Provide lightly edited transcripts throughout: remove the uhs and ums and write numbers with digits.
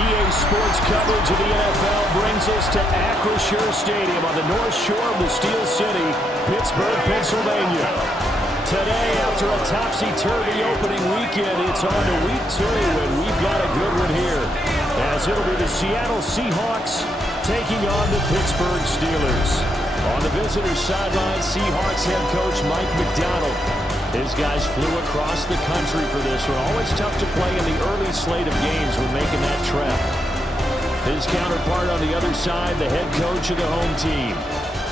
EA Sports coverage of the NFL brings us to Acrisure Stadium on the North Shore of the Steel City, Pittsburgh, Pennsylvania. Today, after a topsy-turvy opening weekend, it's on to week 2, and we've got a good one here, as it'll be the Seattle Seahawks taking on the Pittsburgh Steelers. On the visitor's sideline, Seahawks head coach Mike McDonald. His guys flew across the country for this one. Always tough to play in the early slate of games when making that trek. His counterpart on the other side, the head coach of the home team.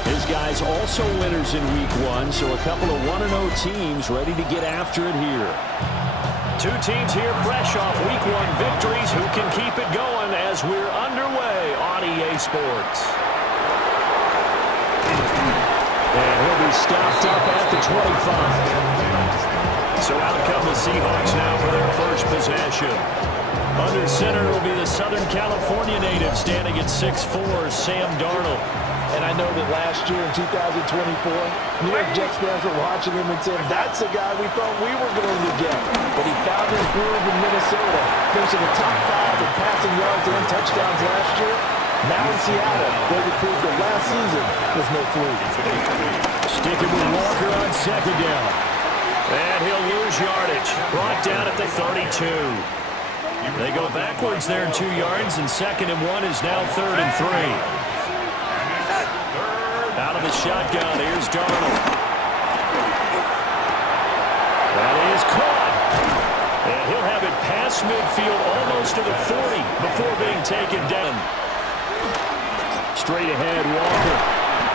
His guys also winners in week 1, so a couple of 1-0 teams ready to get after it here. Two teams here fresh off week 1 victories. Who can keep it going as we're underway on EA Sports? And he'll be stopped up at the 25. So out come the Seahawks now for their first possession. Under center will be the Southern California native standing at 6'4", Sam Darnold. And I know that last year in 2024, New York Jets fans were watching him and saying, that's the guy we thought we were going to get. But he found his groove in Minnesota, finishing the top 5 in passing yards and touchdowns last year. Now in Seattle, where he proved that last season was no fluke. Sticking with Walker on second down. And he'll lose yardage. Brought down at the 32. They go backwards there in 2 yards, and 2nd and 1 is now 3rd and 3. Out of the shotgun, here's Darnold. That is caught. And he'll have it past midfield almost to the 40 before being taken down. Straight ahead, Walker.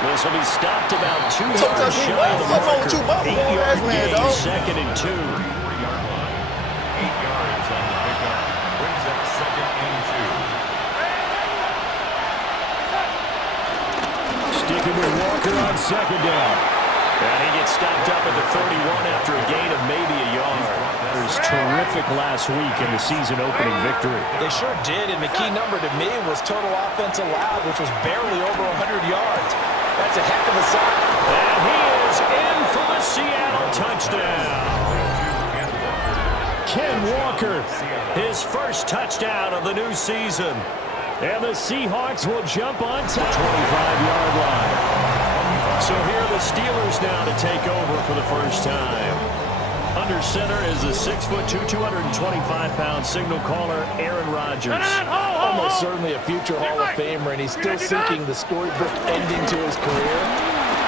This will be stopped about 2 yards shy of the marker. 8-yard gain, 2nd and 2. 8 yards on the pickup. Brings up 2nd and 2. Sticking with Walker on second down. And he gets stopped up at the 31 after a gain of maybe a yard. It was terrific last week in the season-opening victory. They sure did, and the key number to me was total offense allowed, which was barely over 100 yards. That's a heck of a sign. And he is in for the Seattle touchdown. Ken Walker, his first touchdown of the new season. And the Seahawks will jump on top. 25-yard line. So here are the Steelers now to take over for the first time. Under center is the 6'2", 225-pound signal caller, Aaron Rodgers. Almost certainly a future Hall of Famer, and he's still seeking the storybook ending to his career.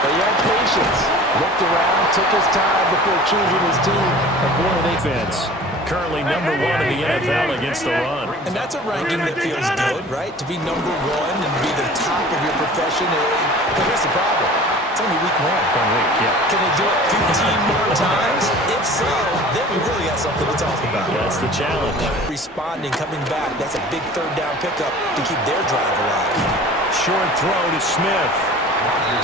But he had patience, looked around, took his time before choosing his team. And boy, defense. Currently number 1 in the NFL against the run. And that's a ranking that feels good, right? To be number 1 and be the top of your profession. But here's the problem. It's only week 1. 1 week, yeah. Can they do it 15 more times? If so, then we really got something to talk about. That's the challenge. Responding, coming back. That's a big 3rd down pickup to keep their drive alive. Short throw to Smith.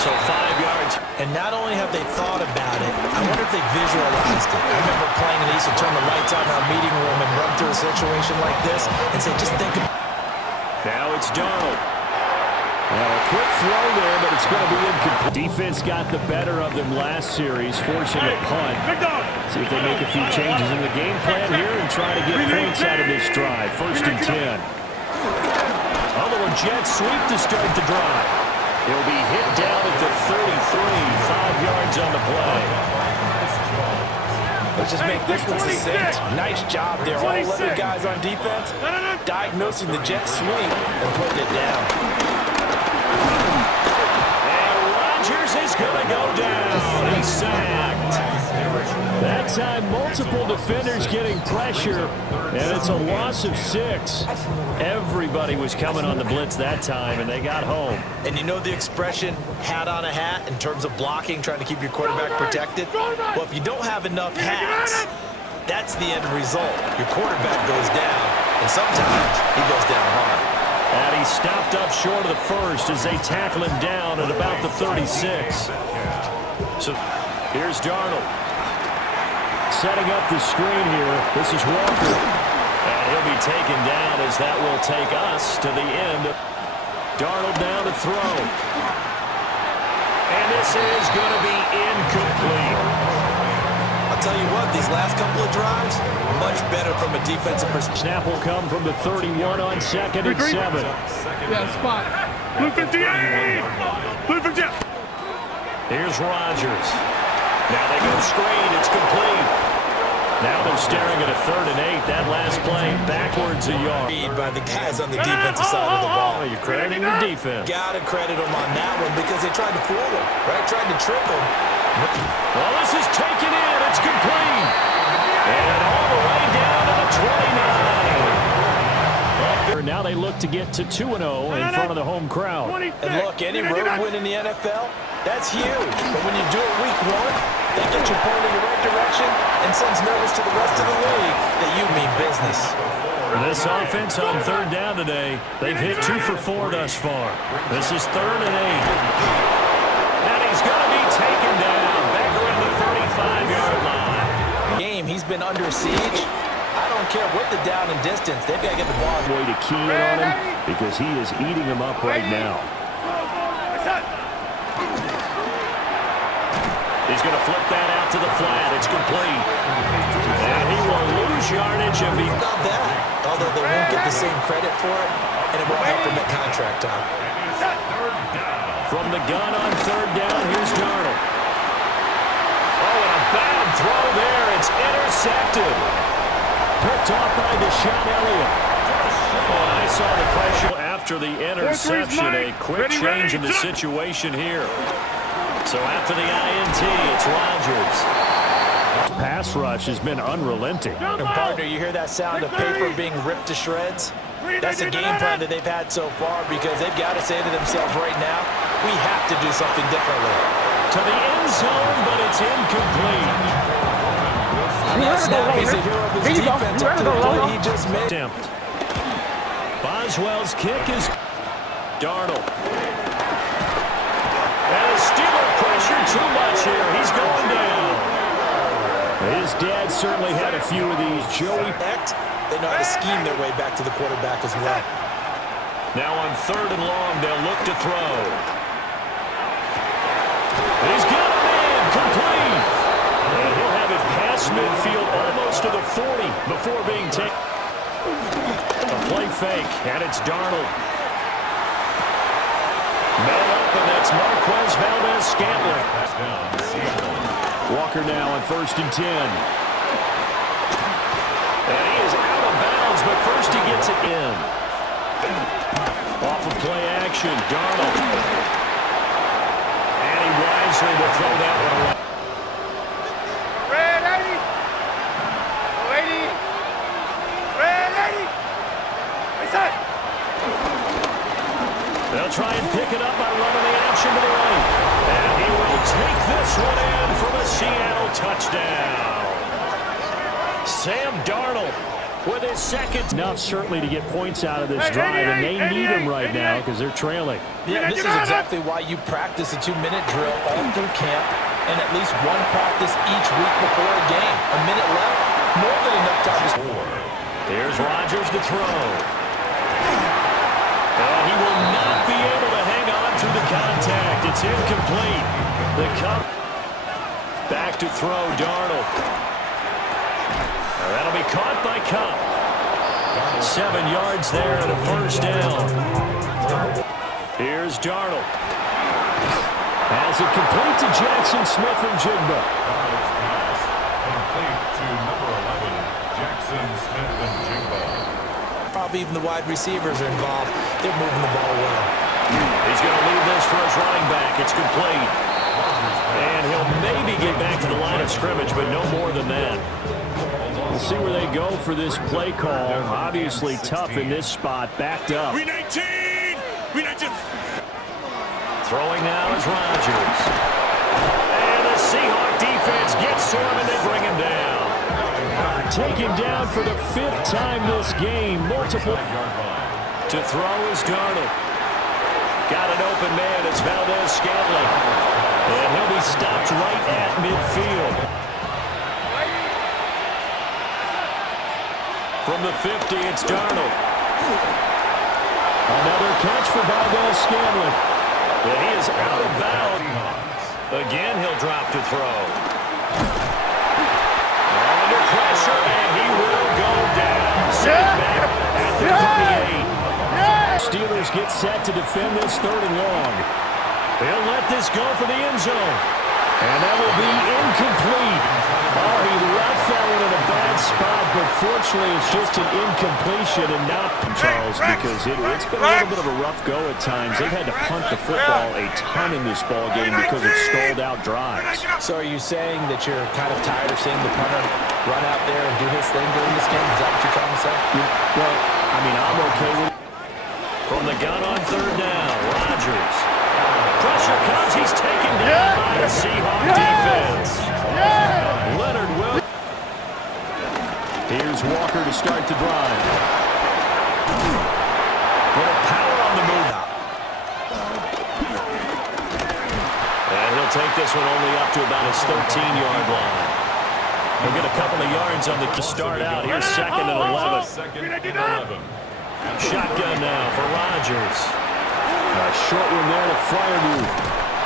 So 5 yards. And not only have they thought about it, I wonder if they visualized it. I remember playing and they used to turn the lights on in our meeting room and run through a situation like this and say, just think of. Now it's Darnold. Now a quick throw there, but it's going to be incomplete. Defense got the better of them last series, forcing a punt. See if they make a few changes in the game plan here and try to get points out of this drive. 1st and 10. Although a jet sweep to start the drive. He'll be hit down at the 33, 5 yards on the play. Let's just make this one succinct. Nice job there. All 11 guys on defense diagnosing the jet sweep and putting it down. And Rodgers is going to go down. He's sacked. That time, multiple defenders getting pressure, and it's a loss of 6. Everybody was coming on the blitz that time, and they got home. And you know the expression, hat on a hat, in terms of blocking, trying to keep your quarterback protected? Well, if you don't have enough hats, that's the end result. Your quarterback goes down, and sometimes he goes down hard. And he's stopped up short of the 1st as they tackle him down at about the 36. So here's Darnold. Setting up the screen here. This is Walker. And he'll be taken down as that will take us to the end. Darnold down to throw. And this is going to be incomplete. A tell you what, these last couple of drives, much better from a defensive perspective. Snap will come from the 31 on 2nd and 7. Yeah, spot. Blue 58! Blue 58! Here's Rodgers. Now they go screen. It's complete. Now they're staring at a 3rd and 8. That last play backwards a yard. By the guys on the defensive side of the ball. Oh, you're crediting the defense. Got to credit them on that one because they tried to fool him, right? Tried to trick him. Well, this is taken in. It's complete. And all the way down to the 29. Now they look to get to 2-0 in front of the home crowd. And look, any road win in the NFL, that's huge. But when you do it week 1, that gets you pointed in the right direction and sends notice to the rest of the league that you mean business. This offense on 3rd down today, they've hit 2 for 4 thus far. This is 3rd and 8. And he's going to be taken down back around the 35-yard line. Game, he's been under siege. I don't care what the down and distance. They've got to get the ball. Way to key in on him because he is eating him up right now. He's going to flip that out to the flat. It's complete. And he will lose yardage and be... Not that. Although they won't get the same credit for it, and it won't help them at contract time. From the gun on 3rd down, here's Darnold. Oh, and a bad throw there. It's intercepted. Picked off by Deshaun Elliott. Oh, I saw the pressure after the interception. A quick change in the situation here. So after the INT, it's Rodgers. Pass rush has been unrelenting. And partner, you hear that sound of paper being ripped to shreds? That's a game plan that they've had so far because they've got to say to themselves right now, we have to do something differently. To the end zone, but it's incomplete. Snap, he's a hero of his defense up to the play he just made. Boswell's kick is Darnold. And a Steeler pressure too much here. He's going down. His dad certainly had a few of these. Joey. They know how to scheme their way back to the quarterback as well. Now on 3rd and long, they'll look to throw. He's got a man complete. And he'll have it past midfield almost to the 40 before being taken. A play fake, and it's Darnold. Man up, and that's Marquez Valdez-Scantling. Walker now on 1st and 10. And he is out of bounds, but first he gets it in. Off of play action, Darnold. And he wisely will throw that one away. They'll try and pick it up by running the action to the right. And he will take this one in for the Seattle touchdown. Sam Darnold with his second. Enough certainly to get points out of this drive, and they need him right now because they're trailing. Yeah, this is exactly why you practice a 2-minute drill all through camp and at least one practice each week before a game. A minute left, more than enough time to score. Here's Rodgers to throw. He will not be able to hang on through the contact. It's incomplete. The cup. Back to throw, Darnold. That'll be caught by Cup. 7 yards there and a 1st down. Here's Darnold. As it complete to Jackson Smith and Jigba. Complete to number 11, Jackson Smith and Jigba. Probably even the wide receivers are involved. They're moving the ball well. He's going to leave this for his running back. It's complete. And he'll maybe get back to the line of scrimmage, but no more than that. We'll see where they go for this play call. Obviously tough in this spot. Backed up. We 19! Throwing now is Rodgers. And the Seahawks defense gets to him and they bring him down. Taken down for the 5th time this game. Multiple. To throw is Darnold. Got an open man. It's Valdez-Scantling. And he'll be stopped right at midfield. From the 50, it's Darnold. Another catch for Valdez-Scantling. And he is out of bounds. Again, he'll drop to throw. pressure, and he will go down. Safe back at the 38. Steelers get set to defend this 3rd and long. They'll let this go for the end zone. And that will be incomplete. Oh, he left that one in a bad spot, but fortunately it's just an incompletion and not Charles, because it's been a little bit of a rough go at times. They've had to punt the football a ton in this ball game because of stalled out drives. So are you saying that you're kind of tired of seeing the punter run out there and do his thing during this game? Is that what you're trying to say? Well, I mean, I'm okay with it. From the gun on 3rd down, Rodgers. Pressure comes. He's taken down by the Seahawks defense. Leonard will. Here's Walker to start the drive. Little power on the move. And he'll take this one only up to about his 13-yard line. He'll get a couple of yards on the start out. Here's 2nd and 11. 2nd and 11. Shotgun now for Rodgers. A short one there to Freiermuth.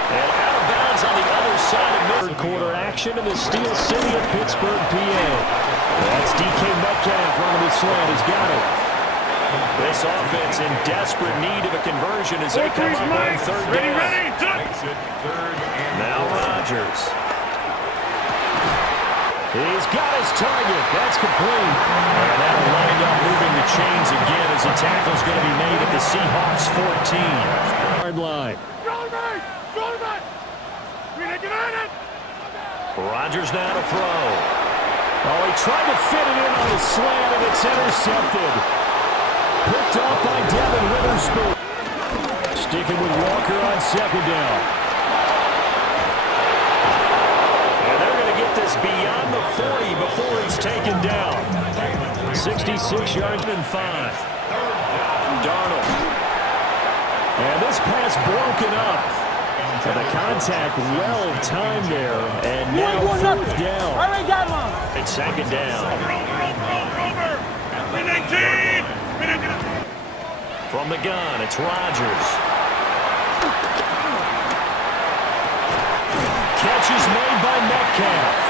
And out of bounds on the other side of 3rd quarter action in the Steel City of Pittsburgh, PA. That's DK Metcalf running the slant. He's got it. This offense in desperate need of a conversion as they come up on 3rd down. Now Rodgers. He's got his target. That's complete. And that'll wind up moving the chains again as the tackle's going to be made at the Seahawks 14-yard line. Rodgers now to throw. Oh, he tried to fit it in on the slant, and it's intercepted. Picked up by Devin Witherspoon. Sticking with Walker on 2nd down. And they're going to get this beyond the 40 before it's taken down. 66 yards and 5. Darnold. And this pass broken up. So the contact well timed there, and now 4th down. It's 2nd down. From the gun, it's Rodgers. Catch is made by Metcalf.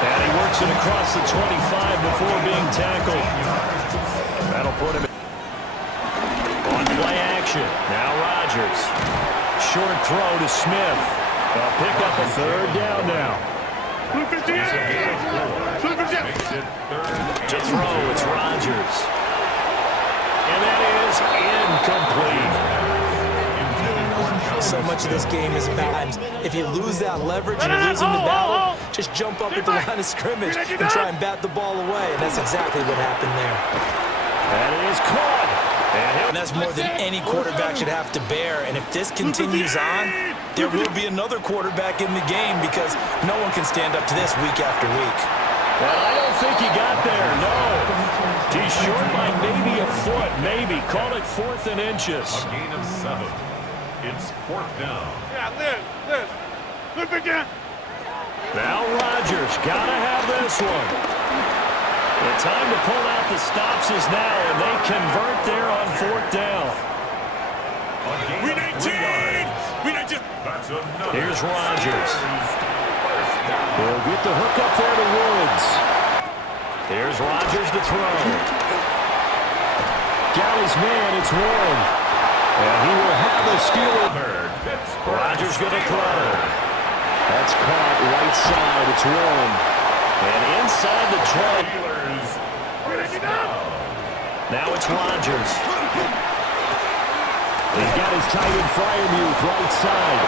And he works it across the 25 before being tackled. That'll put him on play action. Now Rodgers. Short throw to Smith. They'll pick up a 3rd down now. To throw, it's Rodgers. And that is incomplete. So much of this game is about if you lose that leverage and you're losing the battle, just jump up at the line of scrimmage and try and bat the ball away. And that's exactly what happened there. And it is caught. And that's more than any quarterback should have to bear. And if this continues on, there will be another quarterback in the game because no one can stand up to this week after week. Well, I don't think he got there, no. He's short by maybe a foot, maybe. Call it 4th and inches. A gain of 7. It's 4th down. Live again. Now Rodgers, gotta have this one. The time to pull out the stops is now, and they convert there on 4th down. We need 10. Here's Rodgers. He'll get the hook up there to Woods. Here's Rodgers to throw. Got his man, it's Warren. And he will have the Steelers. Rodgers going to throw. That's caught right side, it's Warren. And inside the 20. Now it's Rodgers. He's got his tight end Freiermuth right side.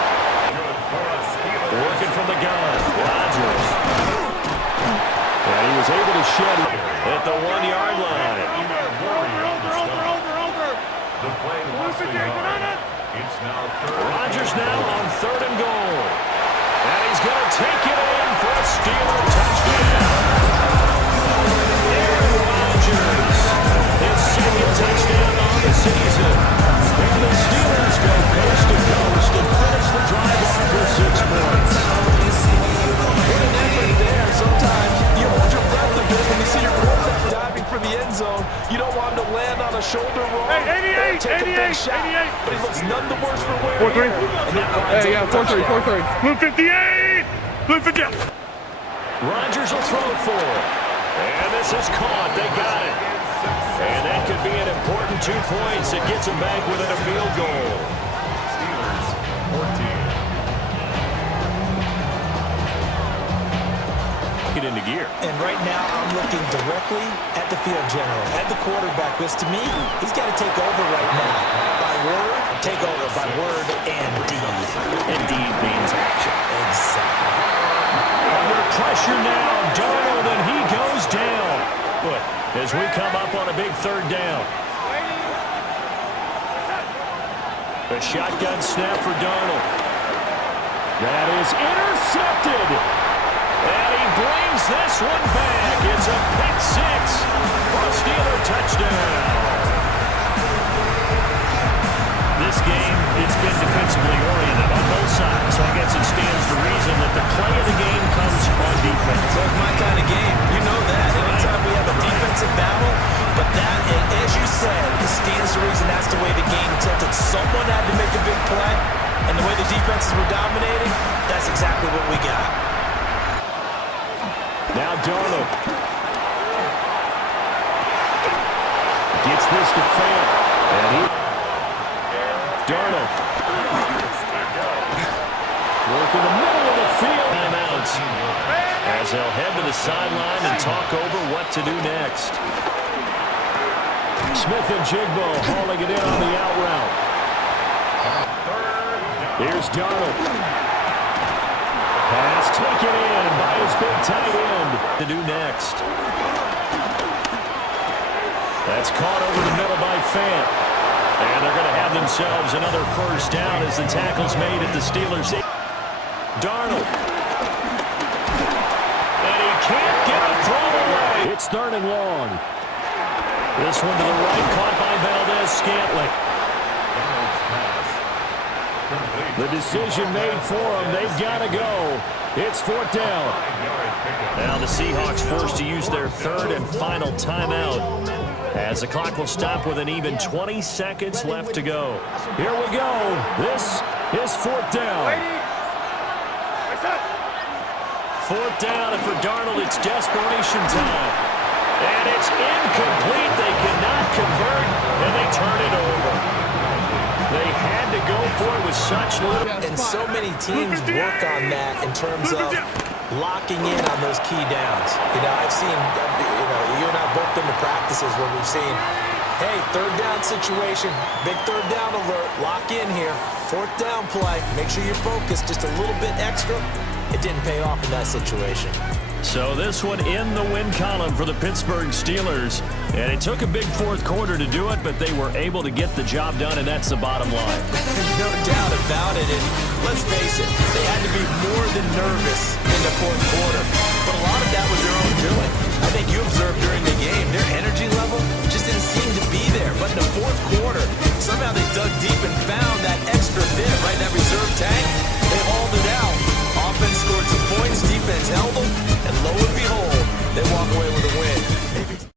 Working from the gun. Rodgers. And he was able to shed it at the 1-yard line. Rodgers now on 3rd and goal. And he's going to take it in for a Steeler touchdown. Aaron Rodgers. His 2nd touchdown on the season. And the Steelers go coast to coast and finish the drive off for 6 points. What an effort there. Sometimes you hold your breath a bit when you see your quarterback diving for the end zone. You don't want him to land on a shoulder roll. Hey, 88, take 88, a big shot, 88. but he looks none the worse for wear. 4-3. And that winds up the touchdown. Blue 58. Blue 58. Rodgers will throw for it. And this is caught. They got it. And that could be an important 2 points. It gets them back within a field goal. Steelers 14. Get into gear. And right now, I'm looking directly at the field general, at the quarterback, because to me, he's got to take over right now. By word, take over by word and deed. And deed means action. Exactly. Under pressure now, Darnold, and he goes down. But as we come up on a big 3rd down. A shotgun snap for Darnold. That is intercepted. And he brings this one back. It's a pick 6 for a Steeler touchdown. This game, it's been defensively oriented on both sides, so I guess it stands to reason that the play of the game comes on defense. That's my kind of game. You know that. Anytime we have a defensive battle, but that, as you said, it stands to reason that's the way the game tilted. Someone had to make a big play, and the way the defenses were dominating, that's exactly what we got. Now Darnold gets this to Fant, and Darnold work in the middle of the field. Timeouts as they'll head to the sideline and talk over what to do next. Smith and Jigbo hauling it in on the out route. Here's Darnold. Pass taken in by his big tight end. To do next. That's caught over the middle by Fant. And they're going to have themselves another 1st down as the tackle's made at the Steelers. Darnold. And he can't get a throw away. It's 3rd and long. This one to the right, caught by Valdez-Scantling. The decision made for them. They've got to go. It's 4th down. Now the Seahawks forced to use their 3rd and final timeout as the clock will stop with an even 20 seconds left to go. Here we go. This is 4th down. 4th down, and for Darnold, it's desperation time. And it's incomplete. They cannot convert, and they turn it over. They had to go for it with such little. And so many teams work on that in terms of locking in on those key downs. I've seen, you and I both been to practices where we've seen, hey, 3rd down situation, big 3rd down alert, lock in here, 4th down play, make sure you're focused just a little bit extra. It didn't pay off in that situation. So this one in the win column for the Pittsburgh Steelers. And it took a big 4th quarter to do it, but they were able to get the job done, and that's the bottom line. No doubt about it. And let's face it, they had to be more than nervous in the 4th quarter. But a lot of that was their own doing. I think you observed during the game, their energy